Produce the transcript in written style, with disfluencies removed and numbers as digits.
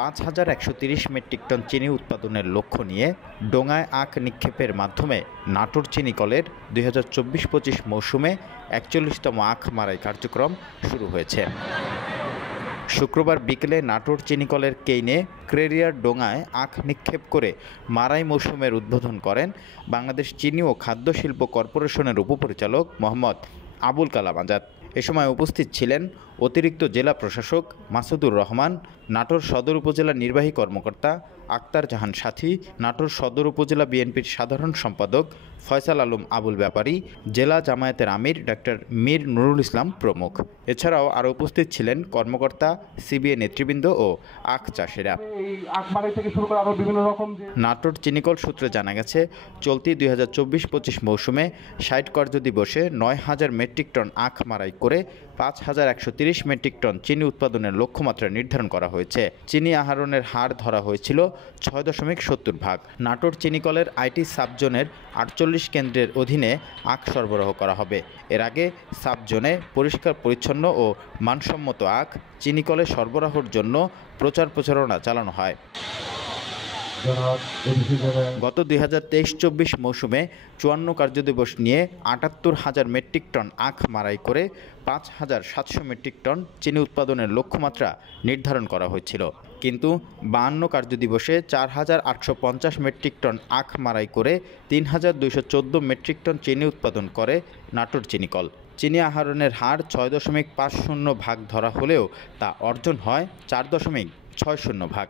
৫,১৩০ metric ton চিনি উৎপাদনের লক্ষ্য নিয়ে ডোঙায় আখ নিক্ষেপের মাধ্যমে নাটোর চিনিকলের ২০২৪-২৫ মৌসুমে ৪১তম আখ মাড়াই কার্যক্রম শুরু হয়েছে। শুক্রবার বিকেলে নাটোর চিনিকলের কেইনে ক্রেরিয়ার ডোঙায় আখ নিক্ষেপ করে মাড়াই মৌসুমের উদ্বোধন করেন বাংলাদেশ চিনি ও খাদ্য শিল্প কর্পোরেশনের উপপরিচালক মোহাম্মদ আবুল কালাম আজাদ। এ সময় উপস্থিত ছিলেন অতিরিক্ত জেলা প্রশাসক মাসুদুর রহমান, নাটোর সদর উপজেলা নির্বাহী কর্মকর্তা আক্তার জাহান সাথী, নাটোর সদর উপজেলা বিএনপির সাধারণ সম্পাদক ফয়সাল আলম আবুল ব্যাপারী, জেলা জামায়াতের আমির ডাক্তার মীর নুরুল ইসলাম প্রমুখ। এছাড়াও আরও উপস্থিত ছিলেন কর্মকর্তা, সিবিএ নেতৃবৃন্দ ও আখ চাষিরা। নাটোর চিনিকল সূত্রে জানা গেছে, চলতি ২০২৪-২৫ মৌসুমে ৬০ কার্য দিবসে ৯,০০০ মেট্রিক টন আখ মাড়াই করে ৫,১৩০ মেট্রিক টন চিনি উৎপাদনের লক্ষ্যমাত্রা নির্ধারণ করা হয়েছে। চিনি আহরণের হার ধরা হয়েছিল ৬.৭০ ভাগ। নাটোর চিনিকলের আইটি সাবজোনের ৪৮ কেন্দ্রের অধীনে আখ সরবরাহ করা হবে। এর আগে সাবজোনে পরিষ্কার পরিচ্ছন্ন ও মানসম্মত আখ চিনিকলে সরবরাহের জন্য প্রচারণা চালানো হয়। গত ২০২৩-২৪ মৌসুমে ৫৪ কার্যদিবস নিয়ে ৭৮,০০০ মেট্রিক টন আখ মাড়াই করে ৫,৭০০ মেট্রিক টন চিনি উৎপাদনের লক্ষ্যমাত্রা নির্ধারণ করা হয়েছিল। কিন্তু ৫২ কার্যদিবসে ৪,৮৫০ মেট্রিক টন আখ মাড়াই করে ৩,২১৪ মেট্রিক টন চিনি উৎপাদন করে নাটোর চিনিকল। চিনি আহরণের হার ৬.৫০ ভাগ ধরা হলেও তা অর্জন হয় ৪.৬০ ভাগ।